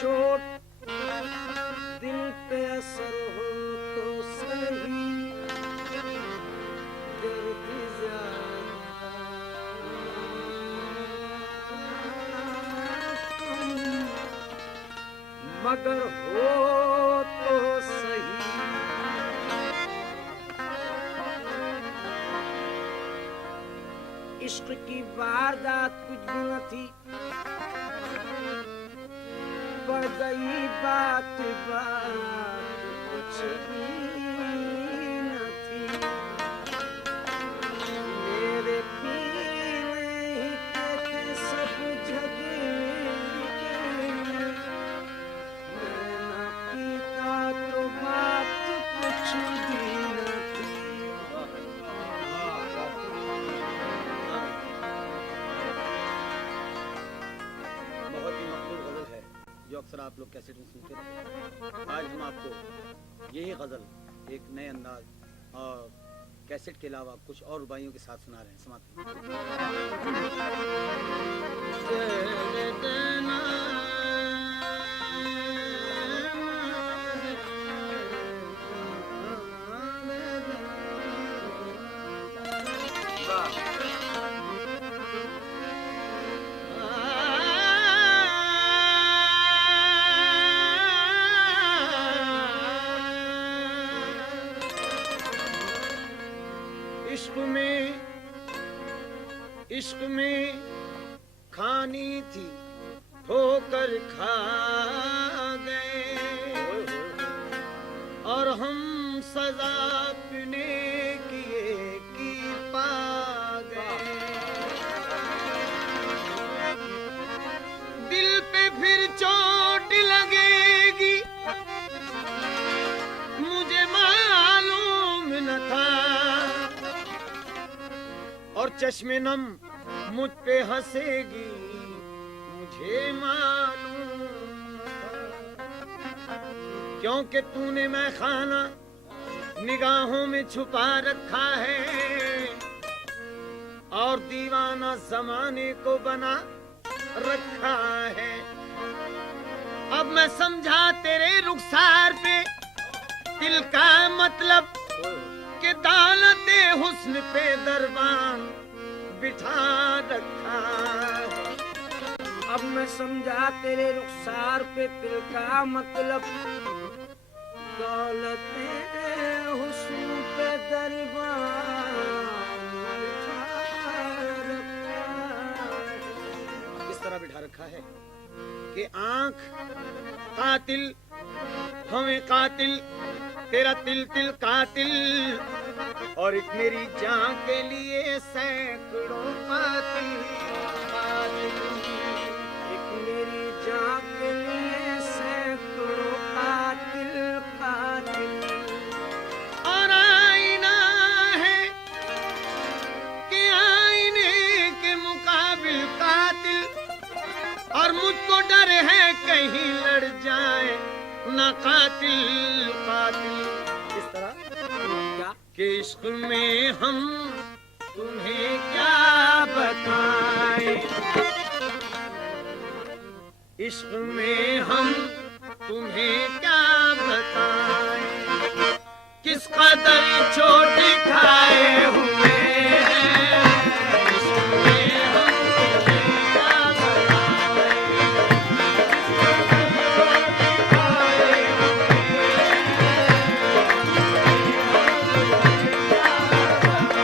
चोट दिल पे असर हो तो सही, दर्द ज्यादा मगर हो तो सही। इश्क की वारदात कुछ भी न थी, बढ़ गई बात बात कुछ भी न थी। मेरे पीने ही के सब झगड़े, मैं न पीता तो बात कुछ भी न थी। बहुत ही मकबूल गजल है जो अक्सर आप लोग कैसेट में सुनते रहते। आज हम आपको यही गजल एक नए अंदाज और कैसेट के अलावा कुछ और रुबाइयों के साथ सुना रहे हैं। इश्क में खानी थी ठोकर खा गए, और हम सजा अपने किए की पा गए। दिल पे फिर चोट लगेगी मुझे मालूम न था, और चश्मे नम मुझ पे हंसेगी मुझे मालूम था। क्योंकि तूने मैं खाना निगाहों में छुपा रखा है, और दीवाना जमाने को बना रखा है। अब मैं समझा तेरे रुखसार पे दिल का मतलब, कि दौलत हुस्न पे दरबान बिठा रखा है। अब मैं समझा तेरे रुखसार पे दिल का मतलब, दौलत हुस्न पे दरबान बिठा रखा है। किस तरह बिठा रखा है कि आंख कातिल हमें कातिल, तेरा तिल तिल कातिल, और एक मेरी जान के लिए सैकड़ों कातिल। एक मेरी जान के लिए सैकड़ों कातिल कातिल। और आईना है कि आईने के मुकाबिल कातिल, और मुझको डर है कहीं लड़ जाए ना कातिल कातिल। इस तरह क्या कि इश्क में हम तुम्हें क्या बताएं, इश्क में हम तुम्हें क्या बताएं, किस कदर चोट खाए हुए हैं, इश्क में हम तुम्हें क्या बताएं,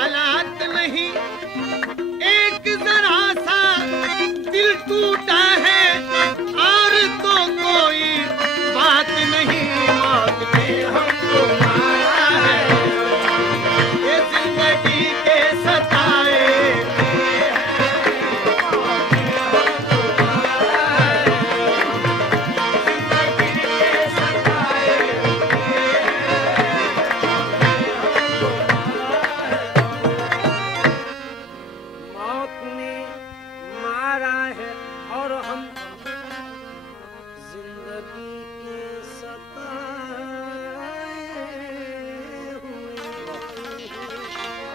हालात नहीं, एक जरा सा दिल टूटा है और तो कोई बात नहीं। मौत ने हमको मारा है, ये जिंदगी के सताए मौत ने मारा है और हम जिंदगी के सताए हुए।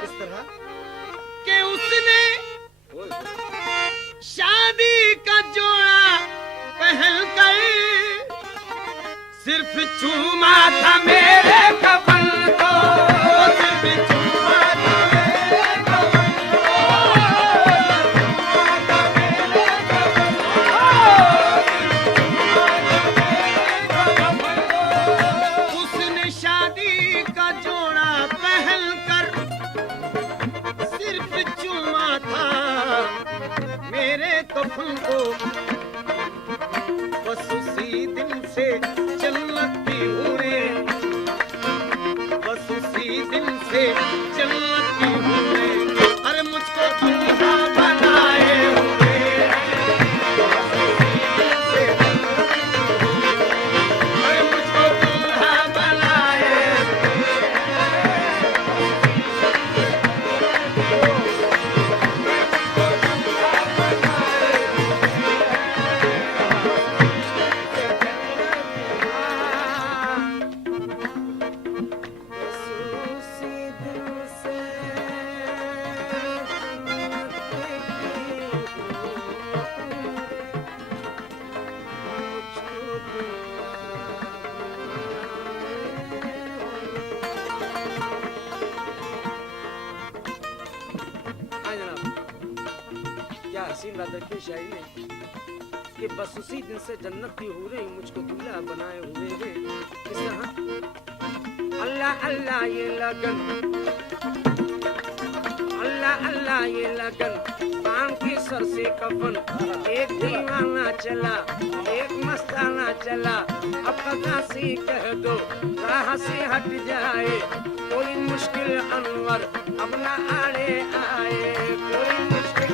इस तरह कि उसने शादी का जोड़ा पहन कर सिर्फ चूमा था मेरे कफन को, सिर्फ चूमा था मेरे कफन को। उसने शादी का जोड़ा पहन कर सिर्फ चूमा था मेरे कफन को। बस उसी दिन से जन्नत की हूरें, बस उसी दिन से जन्नत की हूरें, अरे मुझको दूल्हा बनाए हुए हैं। बस उसी दिन से जन्नत की हूरें, अरे मुझको दूल्हा बनाए हाँ जनाब, क्या हसीन रात की शायरी है कि बस उसी दिन से जन्नत की हूरें मुझको दूल्हा बनाए हुए हैं। इस तरह अल्लाह अल्लाह ये लगन, अल्लाह अल्लाह ये लगन, पान की सर से कफन, एक दीवाना चला एक मस्ताना चला। अब कहाँ से कह दो कहाँ से हट जाए, कोई मुश्किल अनवर अब न आड़े आए, कोई मुश्किल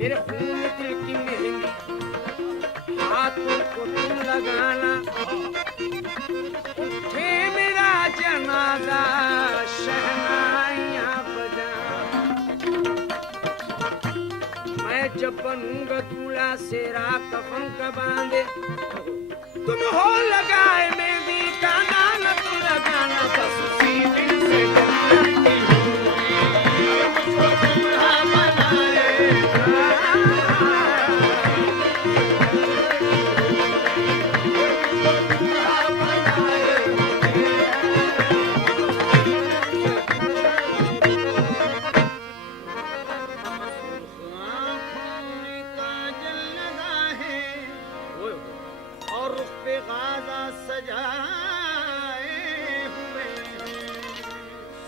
मेरे खून दिल की मेहंदी हाथों को तुम लगाना, उठे मेरा जनाजा शहनाइयां बजाना। मैं जब बनूंगा दूल्हा सेरा कफन का बांधे, तुम हो लगाए मेहंदी का नाना तुम लगाना। बस उसी दिन से जन्नत की हूरें मुझको दूल्हा बनाए। आँखों में काजल लगा है और रुख पे गाज़ा सजाए हुए हैं।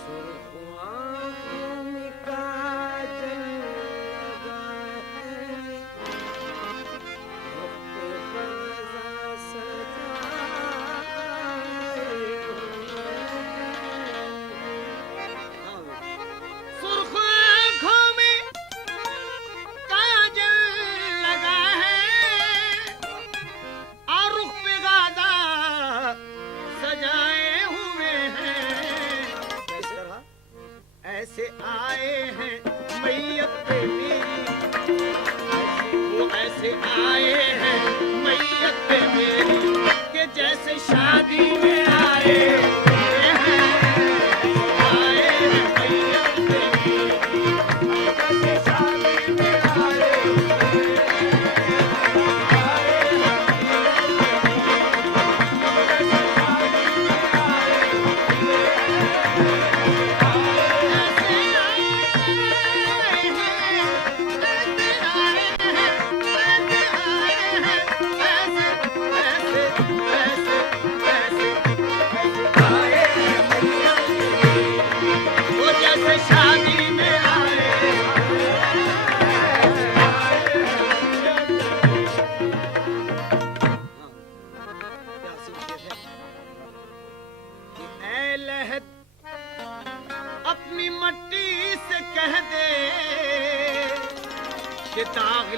सुर्ख आँखों में काजल लगा है, रुख पे गाज़ा सजाए हुए। सुर्ख आँखों में काजल लगा है और रुख पे गाज़ा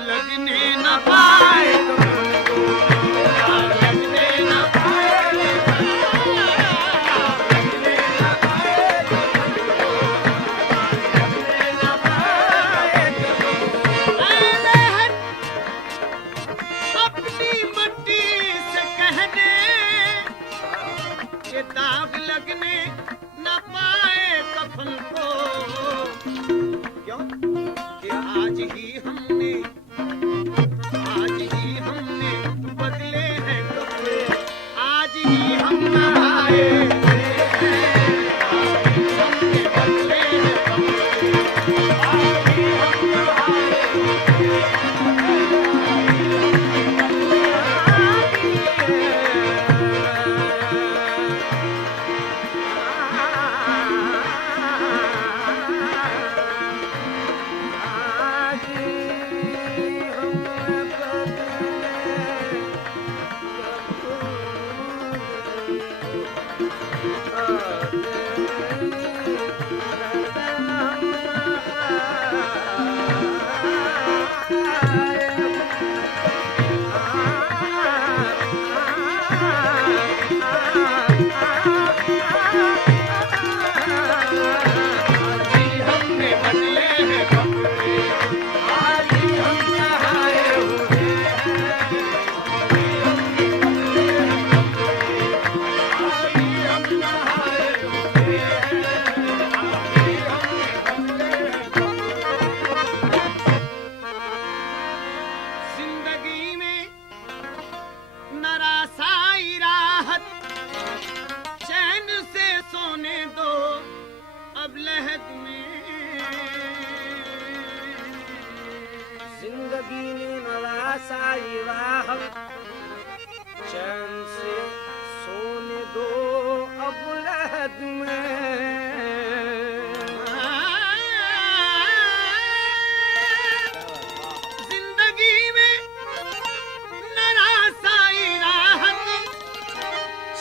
लगने न पाए कफन को, आग लगने न पाए कफन को, आग लगने न पाए कफन को, आग लगने न पाए कफन को। अरे अपनी मट्टी से कहने के दाग लगने न पाए कफन को, क्यों कि आज ही हमने बदले हैं कपड़े, आज ही हम नहाए हैं, हमने बदले हैं कपड़े, आज ही हम नहाए जिंदगी में नरासाई राहत चैन से सोने दो अब लहद में। जिंदगी में नरासाई राहत चैन से सोने दो अब लहद में,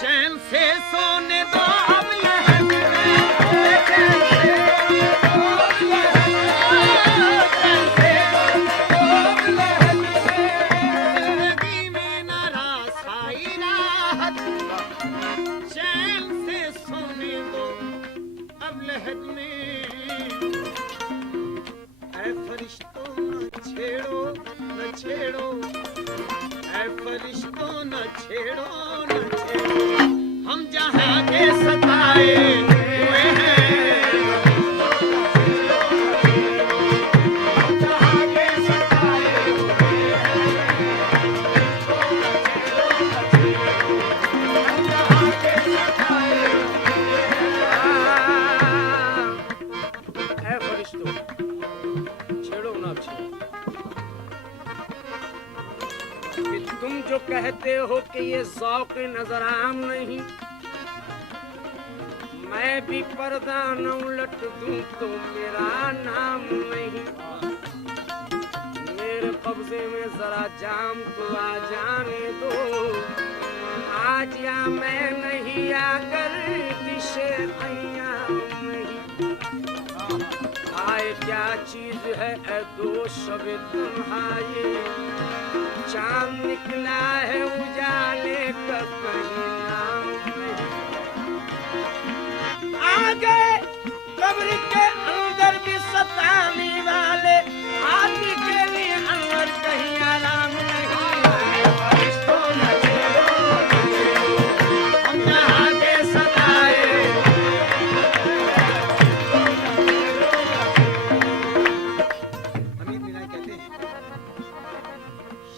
चैन से छेड़ो, ऐ फरिश्तों न छेड़ो, न छेड़ो, हम जहाँ के सताए हुए हैं, हम जहाँ के सताए हुए हैं, हम जहाँ के सताए हुए हैं। ऐ फरिश्तों छेड़ो ना छेड़ो, तुम जो कहते हो कि ये ज़ौक़ नज़राम नहीं, मैं भी पर्दा न उलट दूं तो मेरा नाम नहीं। मेरे कब्जे में जरा जाम तो आ जाने दो, आज या मैं नहीं आकर दिशे अय्याम नहीं। आए क्या चीज है ऐ दो शबे तन्हाई, चांद निकला है उजाले का कहीं नाम नहीं। आगे कब्र के अंदर भी सताने वाले आदमी के लिए अंदर कहीं आराम नहीं। फरिश्तों न छेड़ो, हम जहाँ के सताए, अमीर मीना कहते हैं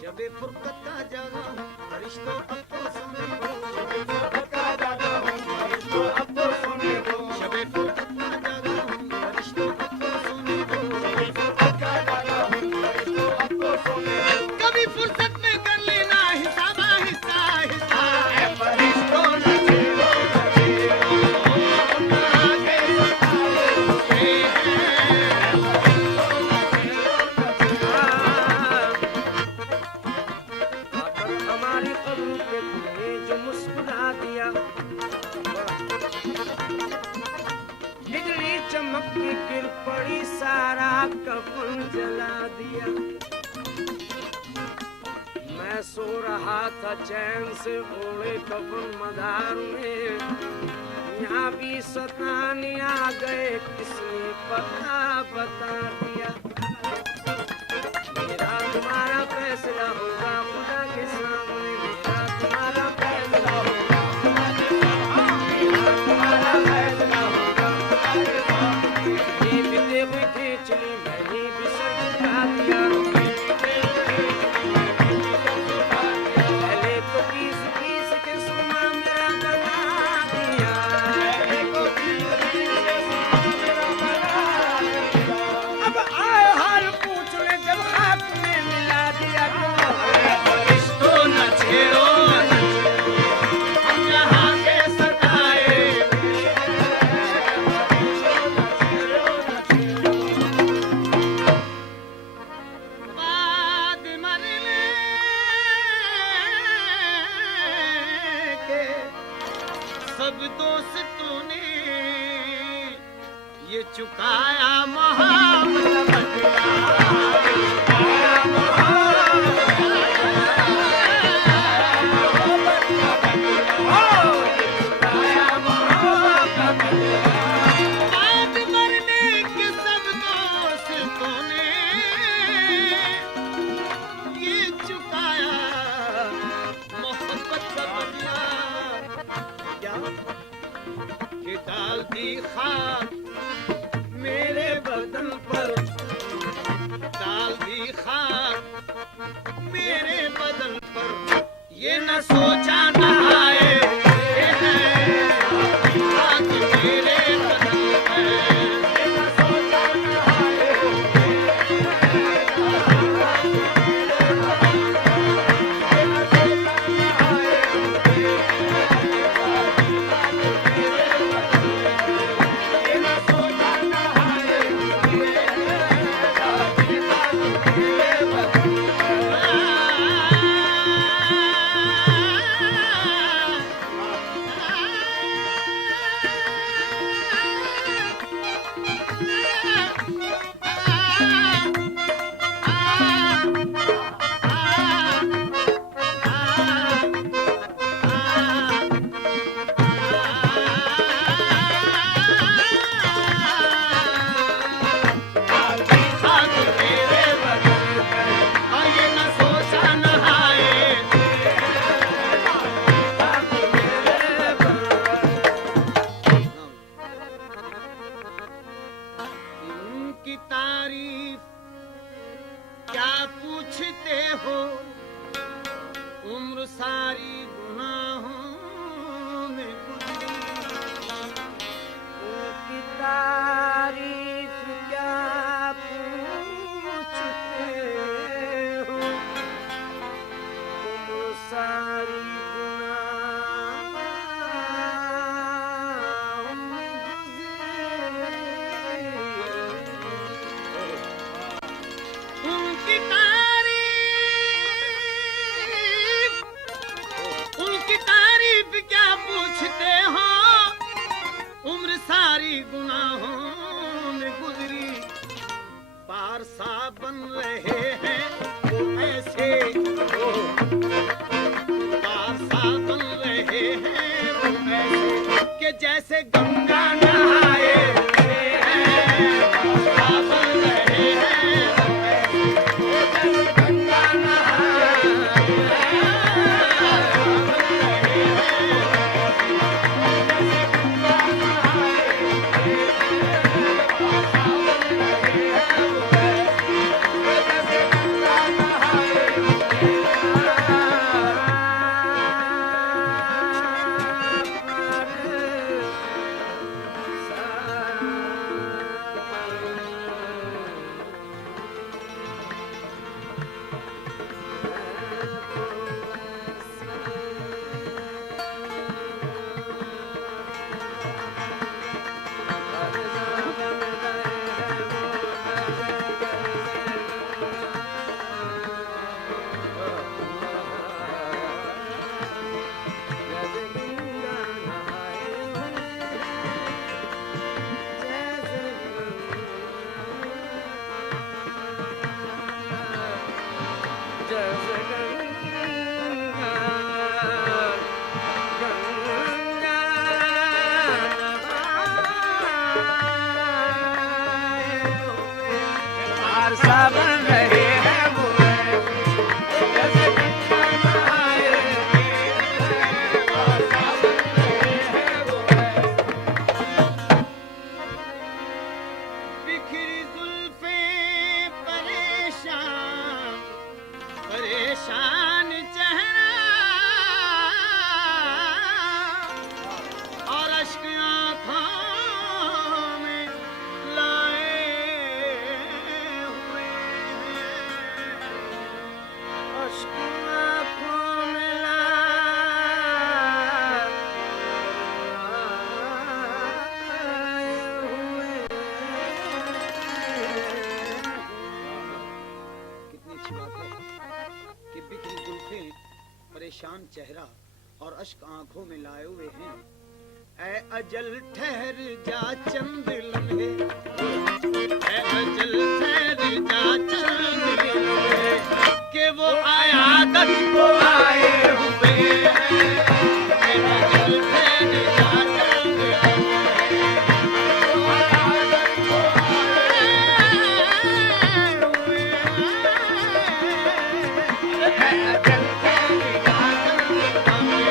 शबे फुरकत का जागा हूँ, फरिश्तों अब तो सुने दो, शबे फुरकत का जागा हूँ, फरिश्तों अब तो सुने दो, शबे फुरकत का जागा हूँ, फरिश्तों अब तो सुने दो, शबे फुरकत का जागा हूँ, फरिश्तों अब तो सुने दो। कभी फुर्सत में कर लेना हिसाब हिस्सा हिस्सा, ऐ फरिश्तों न छेड़ो, न छेड़ो, हम जहाँ के सताए हुए हैं, फरिश्तों न छेड़ो, न छेड़ो। हमारी कब्र पे तुमने जो मुस्कुरा दिया, बिजली चमक के गिर पड़ी सारा कफन जला दिया। मैं सो रहा था चैन से ओढ़े कफन मदार में, यहाँ भी सताने आ गए, किसने पता बता दिया। मेरा तुम्हारा फैसला होगा खुदा के सामने, मेरा तुम्हारा फैसला होगा खुदा के सामने, मेरा तुम्हारा फैसला होगा खुदा के सामने। ये बीते हुए खींच ली मैंने भी सर झुका दिया, पहले तो पीस पीस के सुना मेरा बना दिया, पहले तो पीस पीस के सुना मेरा बना दिया। अब आए हाल पूछ ले जब हाथ में मिला दिया, तो न छेड़ो हम यहाँ के सताए, बाद मरने के सब दोस्तों ने ये चुकाया मुआवजा बदला, चुकाया मुआवजा बदला। बाद मरने के सब दोस्तों ने ये चुकाया मोहब्बत का बदला। क्या कि डाल दी खाक मेरे बदन पर, डाल दी खाक मेरे बदन पर, ये न सोचा न आए ये है खाक मेरे बदन पर, ये न सोचा न आए इनकी तारीफ क्या पूछते हो, उम्र सारी गुनाहों में गुजरी। उनकी तारीफ क्या पूछते हो, उम्र सारी गुनाहों में गुजरी। उनकी तारीफ क्या पूछते हो, उम्र सारी गुनाहों में गुजरी। पारसा बन रहे हैं वो ऐसे, पारसा बन रहे हैं वो ऐसे कि जैसे गंगा नहाए, पारसा बन रहे हैं वो ऐसे, जैसे गंगा और अश्क आंखों में लाए हुए हैं। ऐ अजल ठहर जा चंद लम्हे, ऐ अजल ठहर जा चंद लम्हे, के वो आयादत को आए हुए हैं। ऐ अजल ठहर जा चंद लम्हे, वो आयादत को आए हुए हैं। ऐ अजल ठहर जा चंद लम्हे,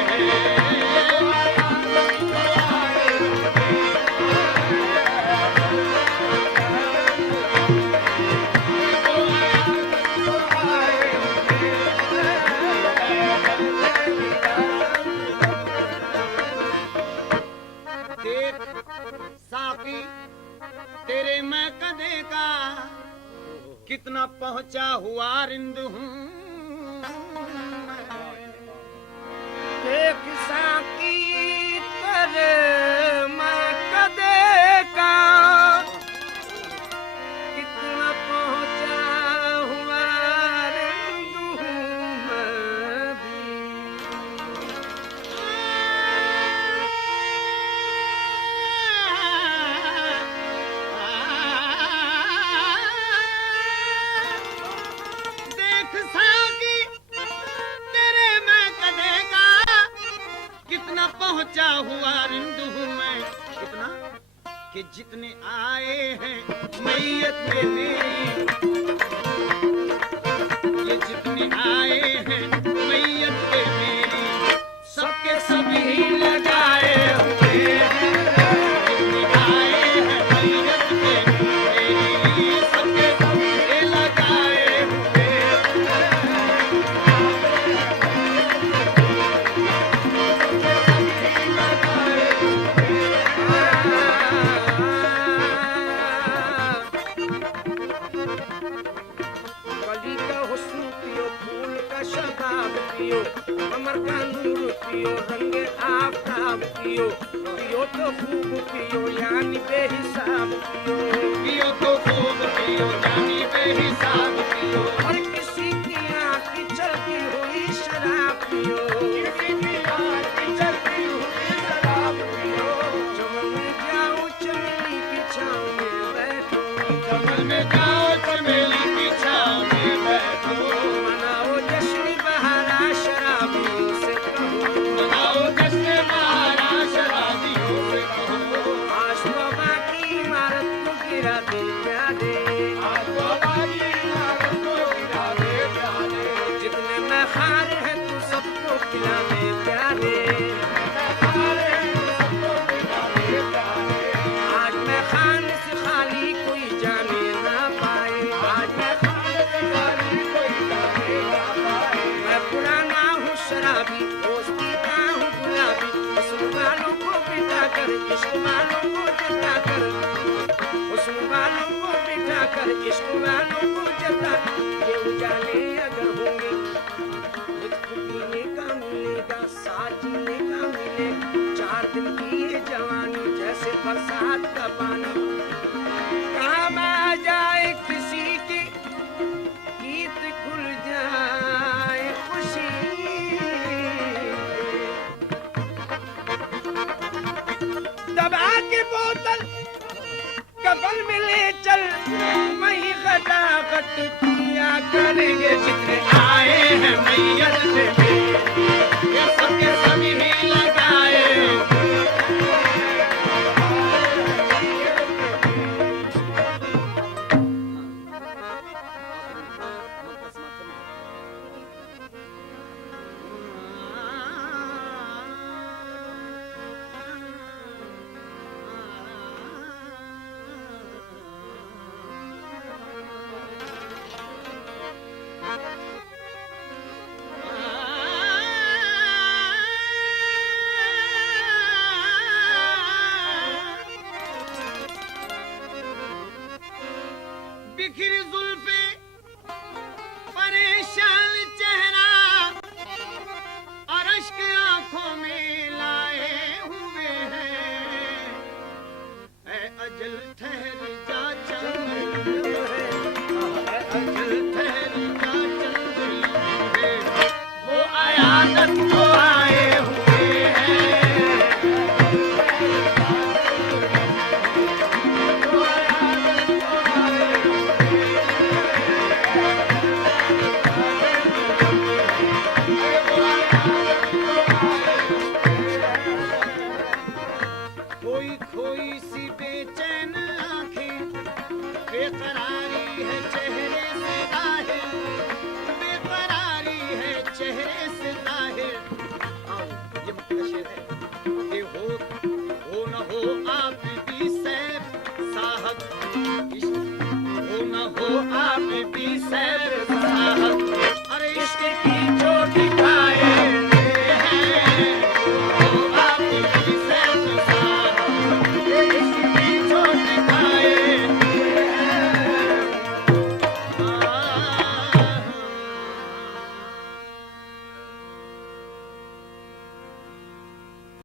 देख साकी तेरे मैं कदे का कितना पहुंचा हुआ रिंद हूँ। देख साकी तेरे मैं कदे का कितना पहुंचा हुआ रिंद हूँ मैं भी। देख साकी तेरे मैं कदे का कितना पहुंचा हुआ रिंद हूँ मैं। कितना कि जितने आए हैं मैयत में मेरी, ये जितने आए हैं मैयत में मेरी, सबके सभी लगाए हुए हैं। जितने आए हैं मैयत में मेरी, सबके सभी लगाए हुए हैं। कली का हुस्न पियो, फूल का शबाब पियो, कमर का नूर पियो, रंगे आफताब पियो, पियो तो खूब पियो यानी बेहिसाब पियो। पियो तो खूब पियो जानी बेहिसाब पियो, और किसी की आँख की चलती हुई शराब पियो, किसी की आँख की चलती हुई शराब पियो। चमन में जाओ चमेली की छाँव में बैठो, कमल में जाओ चमेली की छाँव में बैठो। मनाओ जश्न बहारा शराबियों से कहो, मनाओ जश्न बहारा शराबियों से कहो। आज बाबा की इमारत को गिरा दे प्यारे, आज बाबा की इमारत को गिरा दे प्यारे। जितने में खार है तू सबको खिला दे प्यारे। आज मैं खान से खाली कोई जाने ना पाए, आज मैं खान से खाली कोई जाने ना पाए। मैं पुराना हूँ शराबी, दोस्त पीता हूँ गुलाबी, हुस्न वालों को बिठा कर इश्क वालों को जता कर, हुस्न वालों को बिठा कर इश्क वालों को जता कर। ये उजाले अगर होंगे मुझको पीने का मिलेगा, साथ जीने का मिलेगा। 4 दिन की ये जवानी जैसे बरसात का पानी, काम आ जाए किसी की गीत खुल जाए खुशी। दबा के बोतल कपल मिले चल, वही गदागत किया करेंगे जितने